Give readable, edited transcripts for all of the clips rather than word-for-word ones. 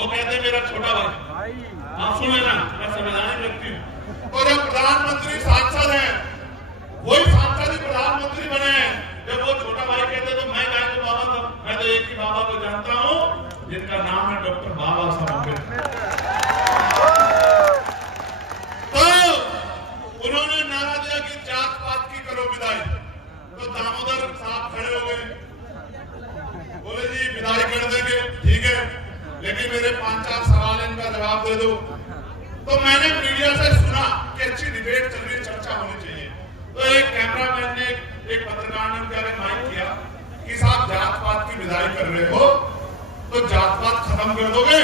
वो कहते हैं मेरा छोटा भाई। आप सुन लेना, मैं संवैधानिक व्यक्ति हूँ। तो जब प्रधानमंत्री सांसद है, वही सांसद ही प्रधानमंत्री बने हैं, जब वो छोटा भाई कहते तो मैं गाय को बाबा था। मैं तो एक ही बाबा को जानता हूँ जिनका नाम है डॉक्टर बाबा साहब अम्बेडकर। तो उन्होंने नारा दिया कि जात पात की करो विदाई। तो दामोदर साहब खड़े हो गए, बोले जी विदाई कर देंगे, ठीक है, लेकिन मेरे 5-4 सवाल इनका जवाब दे दो। तो मैंने मीडिया से सुना कि अच्छी डिबेट चल रही, चर्चा होनी चाहिए। तो एक कैमरामैन ने, एक पत्रकार ने उनके माइक किया कि साहब जात पात की विदाई कर रहे हो तो जात पात खत्म कर दोगे?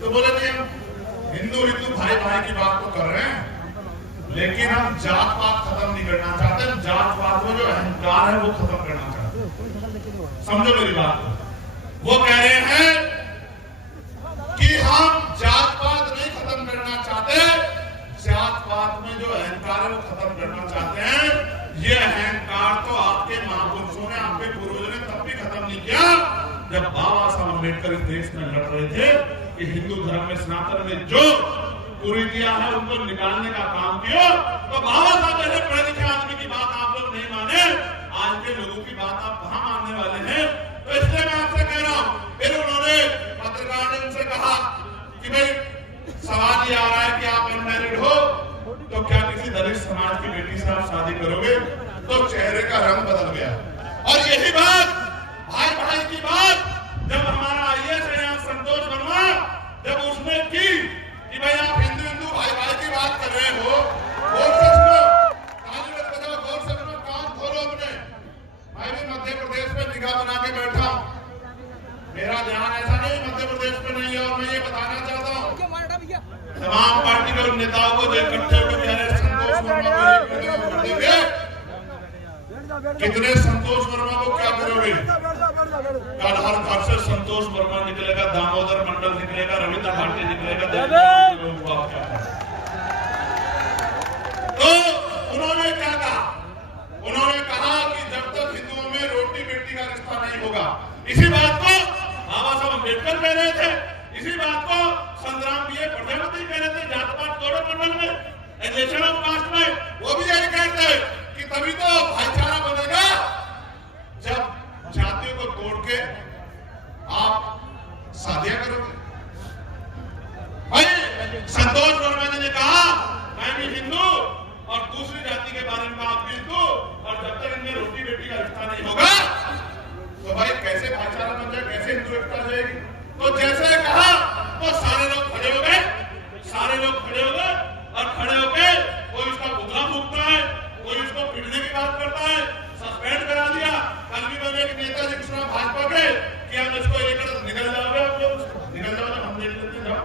तो बोले जी हम हिंदू हिंदू भाई भाई की बात तो कर रहे हैं, लेकिन हम जात पात खत्म नहीं करना चाहते। हम जात पात में जो अहंकार है वो खत्म करना चाहते हैं। समझो मेरी बात को। वो कह रहे हैं कि हम जात पात नहीं खत्म करना चाहते, जात पात में जो अहंकार है वो खत्म करना चाहते हैं। ये अहंकार तो आपके महापुरुषों ने, आपके पूर्वजों ने तब भी खत्म नहीं किया जब बाबा साहब अम्बेडकर इस देश में लड़ रहे थे कि हिंदू धर्म में, सनातन में जो कुरीतियां है उनको निकालने का काम किया। तो बाबा साहब ऐसे पढ़े लिखे आदमी की बात आप लोग नहीं माने, आज के लोगों की बात आप कहां मानने वाले हैं? तो इसलिए मैं आपसे कह रहा हूं। फिर उन्होंने, पत्रकार ने उनसे कहा कि भाई सवाल ये आ रहा है कि आप अनमैरिड हो तो क्या किसी दलित समाज की बेटी से आप शादी करोगे? तो चेहरे का रंग बदल गया। और यही बात, भाई भाई की बात, जब हमारा आईएएस है यहाँ संतोष वर्मा, जब उसने की कि भाई आप हिंदू हिंदू भाई भाई की बात कर रहे हो, गौर से सुनो, ताली मत बजाओ, गौर से सुनो, कान खोलो अपने। मैं भी मध्य प्रदेश में निगाह बना के बैठा हूँ, मेरा ध्यान ऐसा नहीं मध्य प्रदेश में नहीं है। और मैं ये बताना चाहता हूँ तमाम पार्टी के नेताओं को, जो इकट्ठे होकर संतोष वर्मा को देंगे, कितने संतोष वर्मा को क्या करोगे? कल हर घर से संतोष वर्मा निकलेगा, दामोदर मंडल निकलेगा, रविंद्र भाटी निकलेगा। तो उन्होंने क्या कहा? उन्होंने कहा कि जब तक हिंदुओं में रोटी बेटी का रिश्ता नहीं होगा, इसी बात को बाबा साहब अम्बेडकर कह रहे थे, इसी बात को संग्राम बीए प्रधानमंत्री कह रहे थे, जात पात गौरव मंडल में, एजुकेशन ऑफ कास्ट में वो भी यही कहते हैं कि तभी तो भाईचारा बनेगा जब जातियों को तोड़ के आप शादियां करोगे। भाई संतोष वर्मा ने कहा मैं भी हिंदू और दूसरी जाति के बारे में आप भी हिंदू, और जब तक इनमें रोटी बेटी का रिश्ता नहीं होगा तो भाई कैसे भाईचारा बन जाए, कैसे हिंदू एकता जाएगी? तो जैसे कहा तो सारे लोग खड़े हो गए, सारे लोग खड़े हो गए, और खड़े होकर कोई उसका पुतला फूंकता है, कोई उसको पीटने की बात करता है, सस्पेंड करा दिया। कल भी मैंने एक नेता जी को सुना भाजपा के कि हम इसको एक निकल जाओगे, आप लोग निकल जाओगे, हम देख लेते, जाओ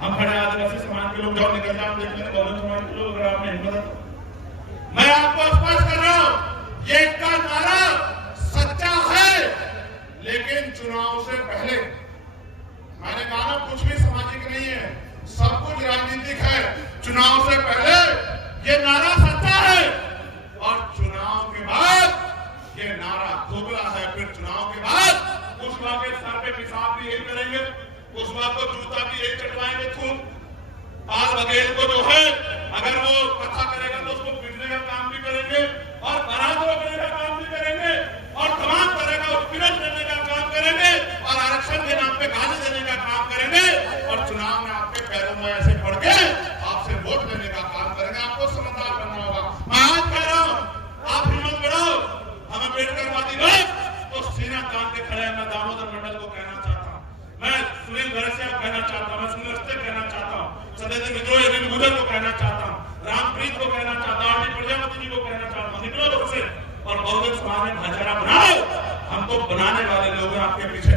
हम खड़े आदिवासी समाज के लोग, जाओ निकल जाओ, देख लेते बहुजन समाज के लोग, अगर आपने हिम्मत। मैं आपको स्पष्ट कर रहा हूं, ये इनका नारा सच्चा है, लेकिन चुनाव से पहले मैंने कहा ना कुछ भी सामाजिक नहीं है, सब कुछ राजनीतिक है। चुनाव से पहले ये नारा सच्चा है और चुनाव के बाद ये नारा खोखला है। फिर चुनाव के बाद कुशवाहा के सर पे पेशाब भी यही करेंगे, कुशवाहा को जूता भी यही चटवाएंगे खूब। पाल बघेल को जो है अगर वो कथा करेगा तो उसको पीटने का काम भी करेंगे और बरात रोकने का काम भी करेंगे और तमाम तरह का उत्पीड़न देने का काम करेंगे और आरक्षण के नाम पे गाली देने का काम करेंगे और चुनाव में आपके पैरों में ऐसे पड़ के आपसे वोट लेने का काम करेंगे। आपको समझदार बनना होगा। मैं आज कह रहा हूँ आप हिम्मत बढ़ाओ, हम अम्बेडकरवादी लोग तो सीना तान के खड़े हैं। मैं दामोदर मंडल को कहना चाहता हूँ, मैं सुनील भरसिया को कहना चाहता हूँ, मैं सुनील अस्ते कहना चाहता हूँ, सदैव विद्रोही अनिल गुजर को कहना चाहता हूँ, रामप्रीत को कहना चाहता हूँ, आरडी प्रजापति जी को कहना चाहता हूँ, निकलो लोग से और बहुजन समाज में भाईचारा बनाओ। हमको बनाने वाले लोग आपके पीछे